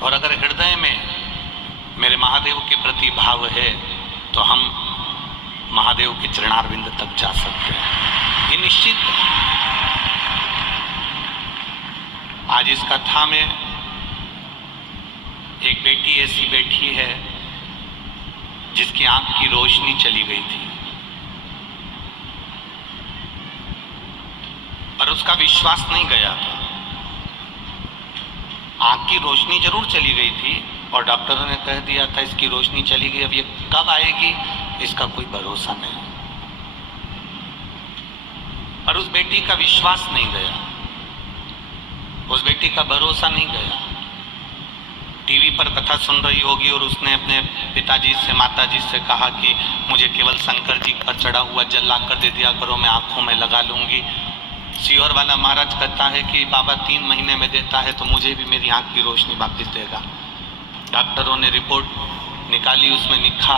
और अगर हृदय में मेरे महादेव के प्रति भाव है तो हम महादेव के चरणारविंद तक जा सकते हैं, ये निश्चित है। आज इस कथा में एक बेटी ऐसी बैठी है जिसकी आंख की रोशनी चली गई थी, पर उसका विश्वास नहीं गया था। आंख की रोशनी जरूर चली गई थी और डॉक्टरों ने कह दिया था इसकी रोशनी चली गई, अब ये कब आएगी इसका कोई भरोसा नहीं। पर उस बेटी का विश्वास नहीं गया, उस बेटी का भरोसा नहीं गया। टीवी पर कथा सुन रही होगी और उसने अपने पिताजी से, माताजी से कहा कि मुझे केवल शंकर जी पर चढ़ा हुआ जल ला कर दे दिया करो, मैं आंखों में लगा लूंगी। सीहोर वाला महाराज कहता है कि बाबा 3 महीने में देता है तो मुझे भी मेरी आंख की रोशनी वापस देगा। डॉक्टरों ने रिपोर्ट निकाली, उसमें लिखा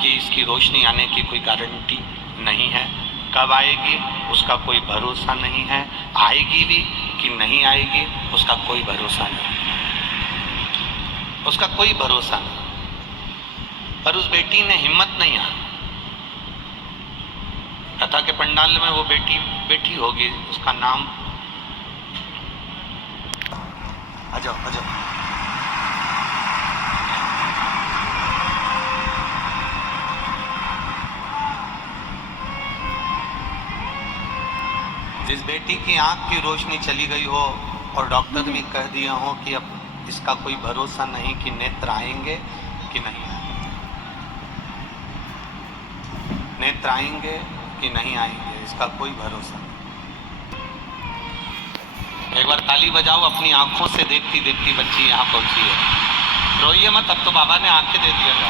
कि इसकी रोशनी आने की कोई गारंटी नहीं है, कब आएगी उसका कोई भरोसा नहीं है, आएगी भी कि नहीं आएगी उसका कोई भरोसा नहीं, उसका कोई भरोसा नहीं। पर उस बेटी ने हिम्मत नहीं हारी। कथा के पंडाल में वो बेटी बैठी होगी, उसका नाम, आ जाओ आ जाओ, जिस बेटी की आंख की रोशनी चली गई हो और डॉक्टर भी कह दिया हो कि अब इसका कोई भरोसा नहीं कि नेत्र आएंगे कि नहीं आएंगे, नेत्र आएंगे कि नहीं आएंगे, इसका कोई भरोसा नहीं। एक बार ताली बजाओ, अपनी आंखों से देखती देखती बच्ची यहाँ पहुंची है। रोइए मत, अब तो बाबा ने आंखें दे दिया था।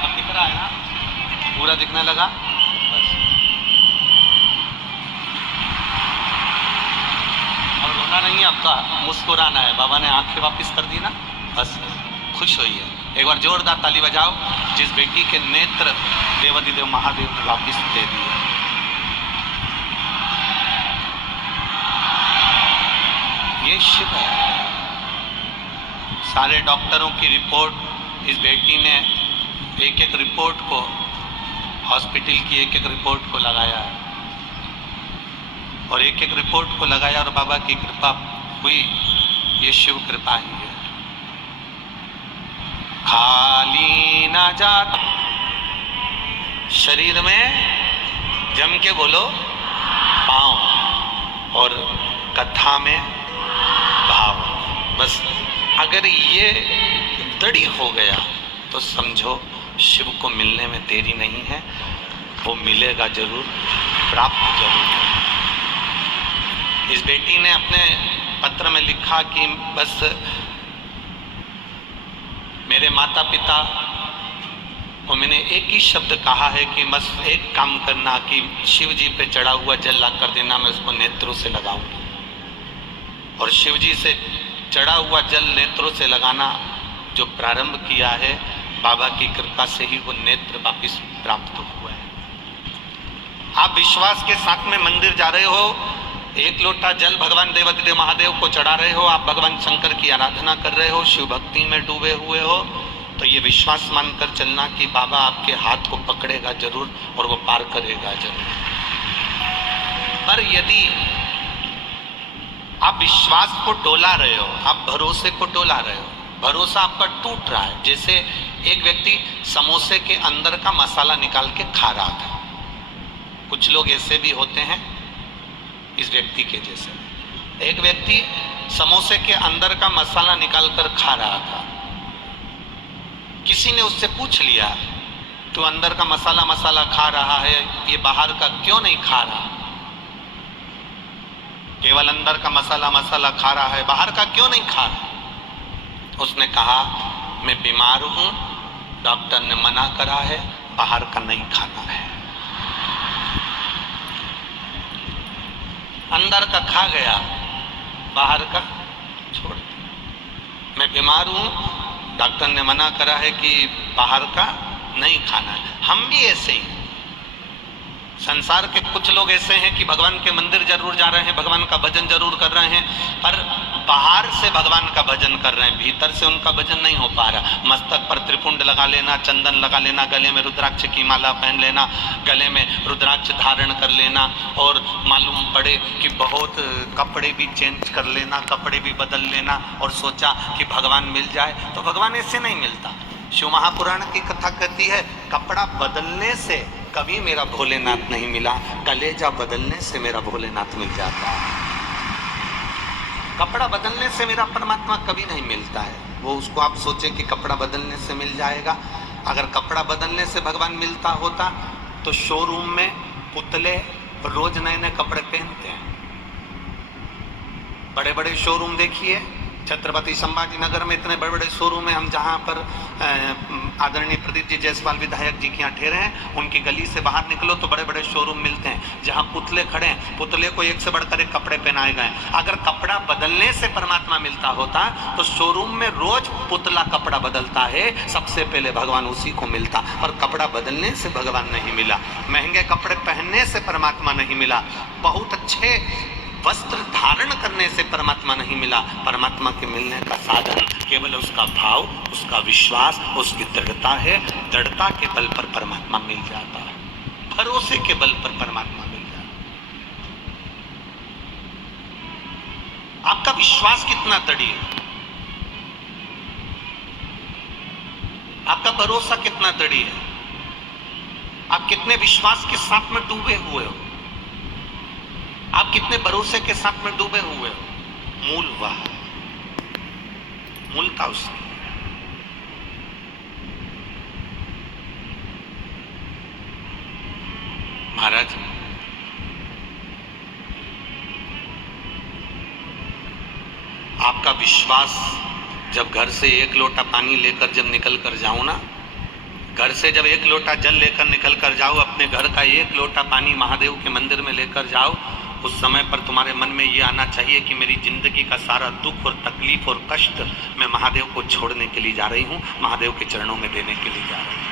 अब दिख रहा है ना, पूरा दिखने लगा। बस अब रोना नहीं है, आपका मुस्कुराना है। बाबा ने आंखें वापस कर दी ना, बस खुश हुई है। एक बार जोरदार ताली बजाओ जिस बेटी के नेत्र देवाधिदेव महादेव ने वापस दे दिए। ये शिव है। सारे डॉक्टरों की रिपोर्ट, इस बेटी ने एक एक रिपोर्ट को, हॉस्पिटल की एक एक रिपोर्ट को लगाया है और एक एक रिपोर्ट को लगाया और बाबा की कृपा हुई। ये शिव कृपा ही है। खाली ना जाता शरीर में, जम के बोलो पाँव, और कथा में भाव। बस अगर ये दृढ़ हो गया तो समझो शिव को मिलने में देरी नहीं है, वो मिलेगा जरूर, प्राप्त जरूर है। इस बेटी ने अपने पत्र में लिखा कि बस मेरे माता पिता को मैंने एक ही शब्द कहा है कि बस एक काम करना कि शिव जी पे चढ़ा हुआ जल ला कर देना, मैं उसको नेत्रों से लगाऊंगी। और शिव जी से चढ़ा हुआ जल नेत्रों से लगाना जो प्रारंभ किया है, बाबा की कृपा से ही वो नेत्र वापिस प्राप्त हुआ है। आप विश्वास के साथ में मंदिर जा रहे हो, एक लोटा जल भगवान देवाधिदेव महादेव को चढ़ा रहे हो, आप भगवान शंकर की आराधना कर रहे हो, शिव भक्ति में डूबे हुए हो, तो ये विश्वास मानकर चलना कि बाबा आपके हाथ को पकड़ेगा जरूर और वो पार करेगा जरूर। पर यदि आप विश्वास को डोला रहे हो, आप भरोसे को डोला रहे हो, भरोसा आपका टूट रहा है। जैसे एक व्यक्ति समोसे के अंदर का मसाला निकाल के खा रहा था। कुछ लोग ऐसे भी होते हैं इस व्यक्ति के जैसे। एक व्यक्ति समोसे के अंदर का मसाला निकालकर खा रहा था। किसी ने उससे पूछ लिया, तू अंदर का मसाला मसाला खा रहा है, ये बाहर का क्यों नहीं खा रहा? केवल अंदर का मसाला मसाला खा रहा है, बाहर का क्यों नहीं खा रहा? उसने कहा, मैं बीमार हूं, डॉक्टर ने मना करा है, बाहर का नहीं खाना है। अंदर का खा गया, बाहर का छोड़ दिया। मैं बीमार हूं, डॉक्टर ने मना करा है कि बाहर का नहीं खाना है। हम भी ऐसे ही संसार के कुछ लोग ऐसे हैं कि भगवान के मंदिर जरूर जा रहे हैं, भगवान का भजन जरूर कर रहे हैं, पर बाहर से भगवान का भजन कर रहे हैं, भीतर से उनका भजन नहीं हो पा रहा। मस्तक पर त्रिपुंड लगा लेना, चंदन लगा लेना, गले में रुद्राक्ष की माला पहन लेना, गले में रुद्राक्ष धारण कर लेना, और मालूम पड़े कि बहुत कपड़े भी चेंज कर लेना, कपड़े भी बदल लेना, और सोचा कि भगवान मिल जाए, तो भगवान ऐसे नहीं मिलता। शिव महापुराण की कथा कहती है, कपड़ा बदलने से कभी मेरा भोलेनाथ नहीं मिला, कलेजा बदलने से मेरा भोलेनाथ मिल जाता है। कपड़ा बदलने से मेरा परमात्मा कभी नहीं मिलता है। वो उसको आप सोचे कि कपड़ा बदलने से मिल जाएगा। अगर कपड़ा बदलने से भगवान मिलता होता तो शोरूम में पुतले रोज नए नए कपड़े पहनते हैं। बड़े बड़े शोरूम देखिए, छत्रपति संभाजी नगर में इतने बड़े बड़े शोरूम है। हम जहाँ पर आदरणीय प्रदीप जी जायसवाल विधायक जी के यहाँ ठहरे हैं, उनकी गली से बाहर निकलो तो बड़े बड़े शोरूम मिलते हैं जहाँ पुतले खड़े हैं, पुतले को एक से बढ़कर एक कपड़े पहनाए गए। अगर कपड़ा बदलने से परमात्मा मिलता होता तो शोरूम में रोज पुतला कपड़ा बदलता है, सबसे पहले भगवान उसी को मिलता। और कपड़ा बदलने से भगवान नहीं मिला, महंगे कपड़े पहनने से परमात्मा नहीं मिला, बहुत अच्छे वस्त्र धारण करने से परमात्मा नहीं मिला। परमात्मा के मिलने का साधन केवल उसका भाव, उसका विश्वास, उसकी दृढ़ता है। दृढ़ता के बल पर परमात्मा मिल जाता है, भरोसे के बल पर परमात्मा मिल जाता है। आपका विश्वास कितना दृढ़ है, आपका भरोसा कितना दृढ़ है, आप कितने विश्वास के साथ में डूबे हुए हो, आप कितने भरोसे के साथ में डूबे हुए हो। मूल वह मूलता उसकी। महाराज, आपका विश्वास, जब घर से एक लोटा पानी लेकर जब निकल कर जाऊं ना, घर से जब एक लोटा जल लेकर निकल कर जाओ, अपने घर का एक लोटा पानी महादेव के मंदिर में लेकर जाओ, उस समय पर तुम्हारे मन में ये आना चाहिए कि मेरी जिंदगी का सारा दुख और तकलीफ और कष्ट मैं महादेव को छोड़ने के लिए जा रही हूँ, महादेव के चरणों में देने के लिए जा रही हूँ।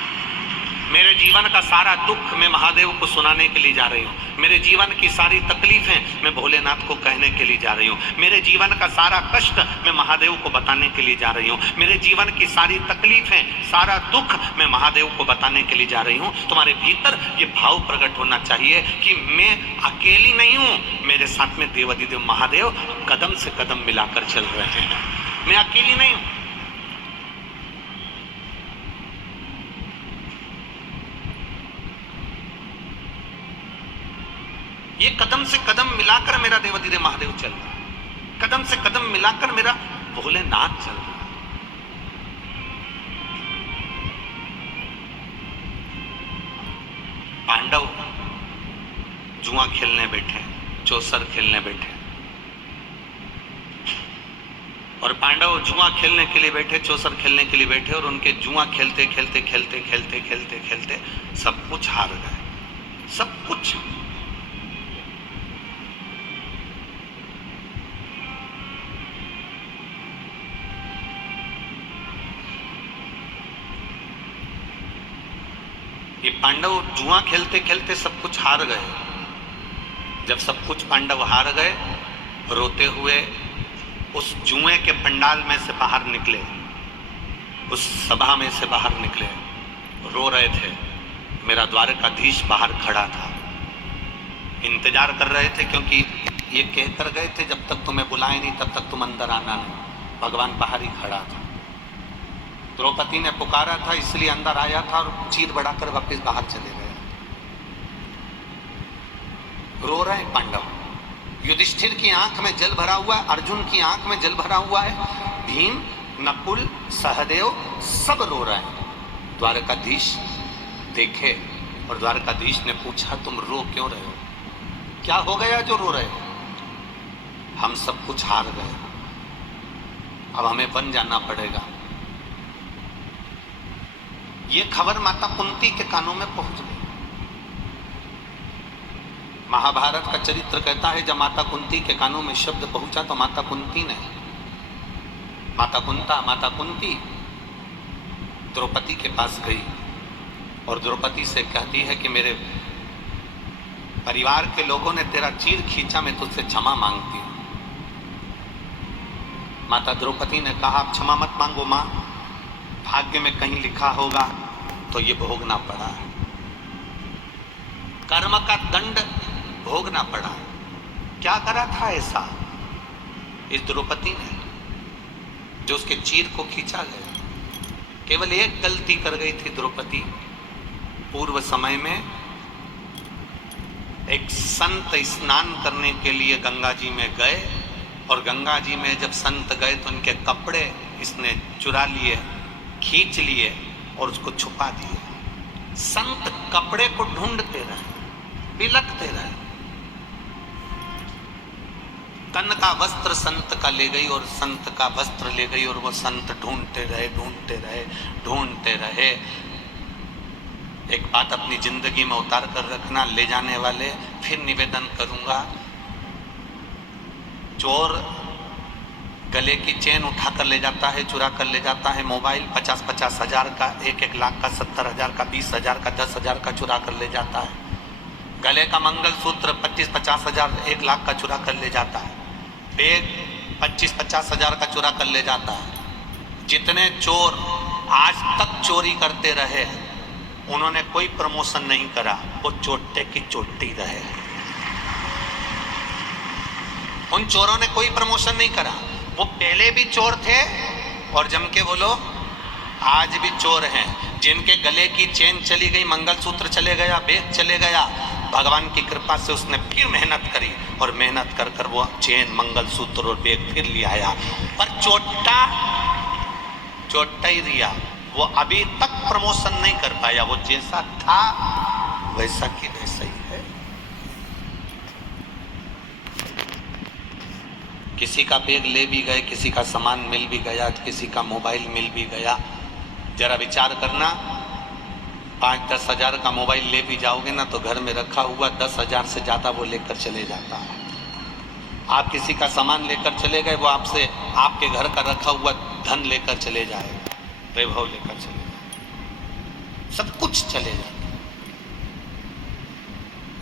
मेरे जीवन का सारा दुख मैं महादेव को सुनाने के लिए जा रही हूँ। मेरे जीवन की सारी तकलीफें मैं भोलेनाथ को कहने के लिए जा रही हूँ। मेरे जीवन का सारा कष्ट मैं महादेव को बताने के लिए जा रही हूँ। मेरे जीवन की सारी तकलीफें, सारा दुख मैं महादेव को बताने के लिए जा रही हूँ। तुम्हारे भीतर ये भाव प्रकट होना चाहिए कि मैं अकेली नहीं हूँ, मेरे साथ में देवाधिदेव महादेव कदम से कदम मिलाकर चल रहे हैं, मैं अकेली नहीं हूँ। ये कदम से कदम मिलाकर मेरा देवाधिदेव महादेव चल रहा है, कदम से कदम मिलाकर मेरा भोलेनाथ चल रहा है। पांडव जुआ खेलने बैठे, चौसर खेलने बैठे, और पांडव जुआ खेलने के लिए बैठे, चौसर खेलने के लिए बैठे, और उनके जुआ खेलते खेलते खेलते खेलते खेलते खेलते सब कुछ हार गए, सब कुछ। ये पांडव जुआ खेलते खेलते सब कुछ हार गए। जब सब कुछ पांडव हार गए, रोते हुए उस जुए के पंडाल में से बाहर निकले, उस सभा में से बाहर निकले, रो रहे थे। मेरा द्वारकाधीश बाहर खड़ा था, इंतजार कर रहे थे, क्योंकि ये कहकर गए थे जब तक तुम्हें बुलाए नहीं तब तक तुम अंदर आना नहीं। भगवान बाहर ही खड़ा था, द्रौपदी ने पुकारा था इसलिए अंदर आया था, और चीर बढ़ाकर वापस बाहर चले गए। रो रहे हैं पांडव। युधिष्ठिर की आंख में जल भरा हुआ है, अर्जुन की आंख में जल भरा हुआ है, भीम, नकुल, सहदेव सब रो रहे हैं। द्वारकाधीश देखे और द्वारकाधीश ने पूछा, तुम रो क्यों रहे हो, क्या हो गया जो रो रहे हो? हम सब कुछ हार गए, अब हमें वन जाना पड़ेगा। ये खबर माता कुंती के कानों में पहुंच गई। महाभारत का चरित्र कहता है, जब माता कुंती के कानों में शब्द पहुंचा तो माता कुंती ने, माता कुंती द्रौपदी के पास गई और द्रौपदी से कहती है कि मेरे परिवार के लोगों ने तेरा चीर खींचा, मैं तुझसे क्षमा मांगती हूँ। माता द्रौपदी ने कहा, आप क्षमा मत मांगो मां, भाग्य में कहीं लिखा होगा तो ये भोगना पड़ा है, कर्म का दंड भोगना पड़ा। क्या करा था ऐसा इस द्रौपदी ने जो उसके चीर को खींचा गया? केवल एक गलती कर गई थी द्रौपदी। पूर्व समय में एक संत स्नान करने के लिए गंगा जी में गए, और गंगा जी में जब संत गए तो उनके कपड़े इसने चुरा लिए, खींच लिए और उसको छुपा दिए। संत कपड़े को ढूंढते रहे, बिलखते रहे। तन का वस्त्र संत का ले गई और संत का वस्त्र ले गई, और वो संत ढूंढते रहे, ढूंढते रहे, ढूंढते रहे। एक बात अपनी जिंदगी में उतार कर रखना, ले जाने वाले, फिर निवेदन करूंगा, चोर गले की चेन उठा कर ले जाता है, चुरा कर ले जाता है, मोबाइल 50-50 हजार का, 1-1 लाख का, 70 हजार का, 20 हजार का, 10 हजार का चुरा कर ले जाता है। गले का मंगलसूत्र 25-50 हजार, 1 लाख का चुरा कर ले जाता है। बैग 25-50 हजार का चुरा कर ले जाता है। जितने चोर आज तक चोरी करते रहे, उन्होंने कोई प्रमोशन नहीं करा, वो चोटे की चोटी रहे। उन चोरों ने कोई प्रमोशन नहीं करा, वो पहले भी चोर थे और जम के बोलो आज भी चोर हैं। जिनके गले की चेन चली गई, मंगलसूत्र चले गया, बैग चले गया, भगवान की कृपा से उसने फिर मेहनत करी और मेहनत कर कर वो चेन, मंगलसूत्र और बैग फिर ले आया। पर चोटा ही रिया, वो अभी तक प्रमोशन नहीं कर पाया। वो जैसा था वैसा की वैसा ही है। किसी का बैग ले भी गए, किसी का सामान मिल भी गया, किसी का मोबाइल मिल भी गया। जरा विचार करना, 5-10 हजार का मोबाइल ले भी जाओगे ना तो घर में रखा हुआ 10 हजार से ज्यादा वो लेकर चले जाता है। आप किसी का सामान लेकर चले गए, वो आपसे आपके घर का रखा हुआ धन लेकर चले जाएगा, वैभव लेकर चले जाएगा, सब कुछ चले जाएगा।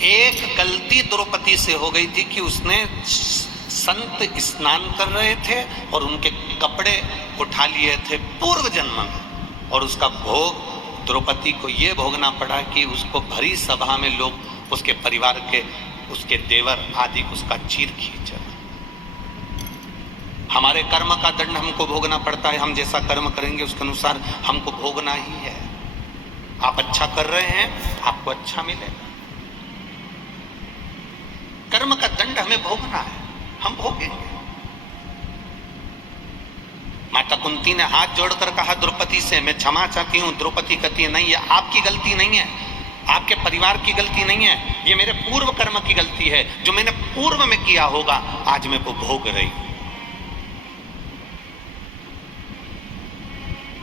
एक गलती द्रौपदी से हो गई थी कि उसने, संत स्नान कर रहे थे और उनके कपड़े उठा लिए थे पूर्व जन्म में, और उसका भोग द्रौपदी को ये भोगना पड़ा कि उसको भरी सभा में लोग, उसके परिवार के, उसके देवर आदि उसका चीर खींच। हमारे कर्म का दंड हमको भोगना पड़ता है। हम जैसा कर्म करेंगे उसके अनुसार हमको भोगना ही है। आप अच्छा कर रहे हैं, आपको अच्छा मिलेगा। कर्म का दंड हमें भोगना है, हम भोगेंगे। माता कुंती ने हाथ जोड़कर कहा द्रौपदी से, मैं क्षमा चाहती हूं। द्रौपदी कहती है, नहीं, ये आपकी गलती नहीं है, आपके परिवार की गलती नहीं है, ये मेरे पूर्व कर्म की गलती है। जो मैंने पूर्व में किया होगा आज मैं वो भोग रही हूं।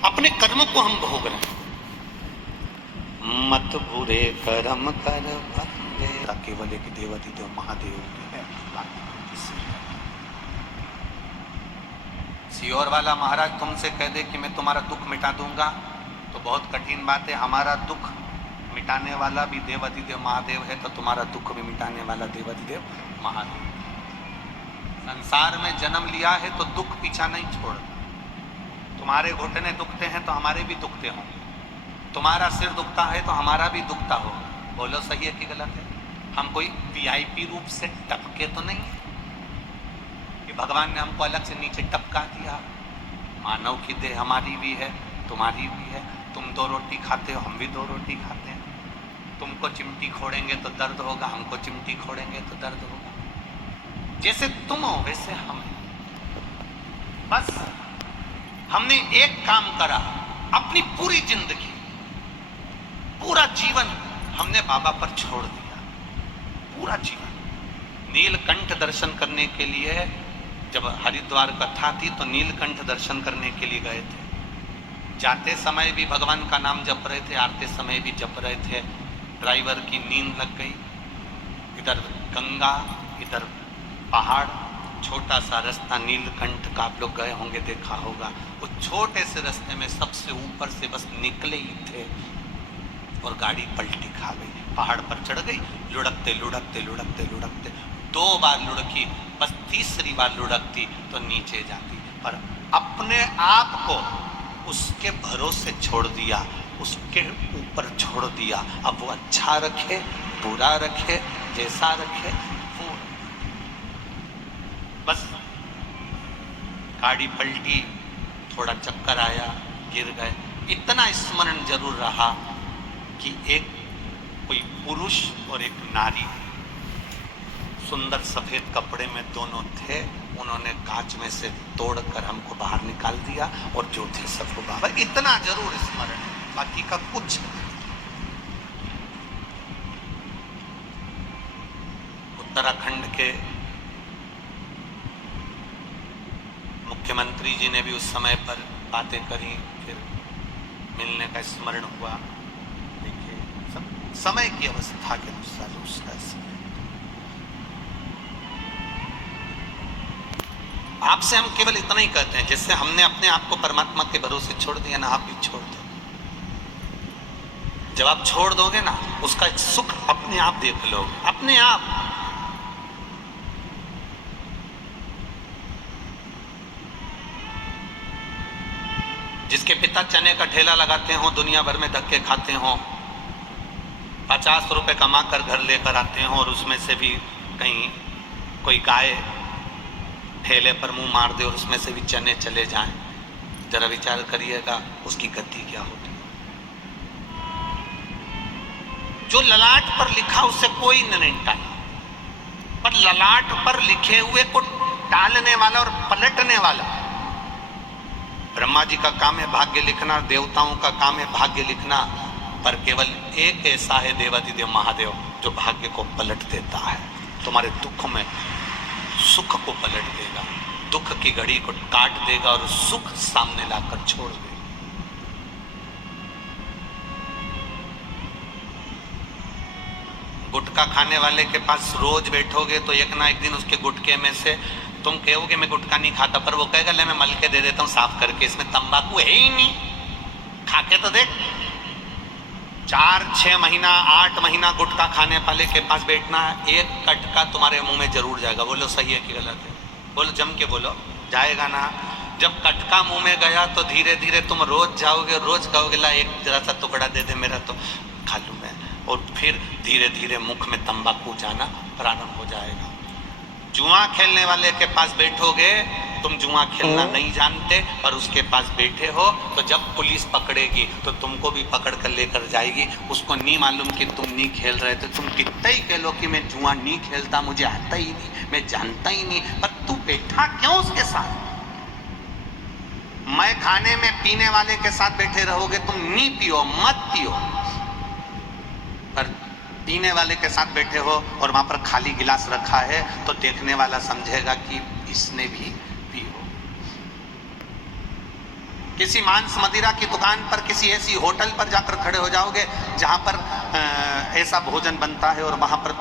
अपने कर्म को हम भोग रहे हैं। मत बुरे कर्म कर बंदे, केवल एक देवाधिदेव महादेव है। सियोर वाला महाराज तुमसे कह दे कि मैं तुम्हारा दुख मिटा दूंगा तो बहुत कठिन बात है। हमारा दुख मिटाने वाला भी देवाधिदेव महादेव है, तो तुम्हारा दुख भी मिटाने वाला देवाधिदेव महादेव। संसार में जन्म लिया है तो दुख पीछा नहीं छोड़। तुम्हारे घुटने दुखते हैं तो हमारे भी दुखते होंगे, तुम्हारा सिर दुखता है तो हमारा भी दुखता हो। बोलो सही है कि गलत है? हम कोई वीआईपी रूप से टपके तो नहीं है कि भगवान ने हमको अलग से नीचे टपका दिया। मानव की देह हमारी भी है, तुम्हारी भी है। तुम 2 रोटी खाते हो, हम भी 2 रोटी खाते हैं। तुमको चिमटी खोड़ेंगे तो दर्द होगा, हमको चिमटी खोड़ेंगे तो दर्द होगा। जैसे तुम हो वैसे हम हैं। बस हमने एक काम करा, अपनी पूरी जिंदगी, पूरा जीवन हमने बाबा पर छोड़ दिया। पूरा जीवन नीलकंठ दर्शन करने के लिए, जब हरिद्वार कथा थी तो नीलकंठ दर्शन करने के लिए गए थे। जाते समय भी भगवान का नाम जप रहे थे, आते समय भी जप रहे थे। ड्राइवर की नींद लग गई। इधर गंगा, इधर पहाड़, छोटा सा रास्ता नीलकंठ का, आप लोग गए होंगे, देखा होगा। उस छोटे से रास्ते में सबसे ऊपर से बस निकले ही थे और गाड़ी पलटी खा गई। पहाड़ पर चढ़ गई, लुढ़कते लुढ़कते लुढ़कते लुढ़कते 2 बार लुढ़की, बस तीसरी बार लुढ़कती तो नीचे जाती, पर अपने आप को उसके भरोसे छोड़ दिया, उसके ऊपर छोड़ दिया। अब वो अच्छा रखे बुरा रखे जैसा रखे वो, बस गाड़ी पलटी, थोड़ा चक्कर आया, गिर गए। इतना स्मरण जरूर रहा कि एक कोई पुरुष और एक नारी सुंदर सफेद कपड़े में दोनों थे, उन्होंने कांच में से तोड़कर हमको बाहर निकाल दिया और जो थे सबको बाहर। इतना जरूर स्मरण है, बाकी का कुछ। उत्तराखंड के मुख्यमंत्री जी ने भी उस समय पर बातें करी, फिर मिलने का स्मरण हुआ। देखिए सब समय की अवस्था के अनुसार उसका समय। आपसे हम केवल इतना ही कहते हैं, जैसे हमने अपने आप को परमात्मा के भरोसे छोड़ दिया ना, आप भी छोड़ दो। जब आप छोड़ दोगे ना, उसका सुख अपने आप देख लो, अपने आप। जिसके पिता चने का ठेला लगाते हो, दुनिया भर में धक्के खाते हो, 50 रुपए कमा कर घर लेकर आते हो और उसमें से भी कहीं कोई गाय ठेले पर मुंह मार दे और उसमें से भी चने चले जाएं, जरा विचार करिएगा उसकी गति क्या होती। जो ललाट पर लिखा उसे कोई नहीं टाला, पर ललाट पर लिखे हुए को टालने वाला और पलटने वाला। ब्रह्मा जी का काम है भाग्य लिखना, देवताओं का काम है भाग्य लिखना, पर केवल एक ऐसा है देवाधिदेव महादेव जो भाग्य को पलट देता है। तुम्हारे दुख में सुख को पलट देगा, दुख की घड़ी को काट देगा और सुख सामने लाकर छोड़ देगा। गुटखा खाने वाले के पास रोज बैठोगे तो एक ना एक दिन उसके गुटके में से तुम कहोगे मैं गुटखा नहीं खाता, पर वो कहेगा ले मैं मल के दे देता हूं साफ करके, इसमें तंबाकू है ही नहीं, खा के तो देख। 4-6 महीना 8 महीना गुटखा खाने वाले के पास बैठना है, एक कटका तुम्हारे मुंह में जरूर जाएगा। बोलो सही है कि गलत है? बोलो जम के बोलो, जाएगा ना। जब कटका मुंह में गया तो धीरे धीरे तुम रोज जाओगे, रोज कहोगे ला एक जरा सा टुकड़ा दे दे मेरा तो खा लूं मैं, और फिर धीरे धीरे मुख में तंबाकू जाना प्रारंभ हो जाएगा। जुआ खेलने वाले के पास बैठोगे, तुम जुआ खेलना नहीं जानते पर उसके पास बैठे हो, तो जब पुलिस पकड़ेगी तो तुमको भी पकड़ कर लेकर जाएगी। उसको नहीं मालूम कि तुम नहीं खेल रहे थे, तुम कितना ही कह लो कि मैं जुआ नहीं खेलता, मुझे आता ही नहीं, मैं जानता ही नहीं, पर तू बैठा क्यों उसके साथ? मैं खाने में पीने वाले के साथ बैठे रहोगे, तुम नहीं पियो मत पियो, पर पीने वाले के साथ बैठे हो और वहां पर खाली गिलास रखा है तो देखने वाला समझेगा कि इसने भी पी हो। किसी मांस मदिरा की दुकान पर, किसी ऐसी होटल पर जाकर खड़े हो जाओगे जहां पर ऐसा भोजन बनता है और वहां पर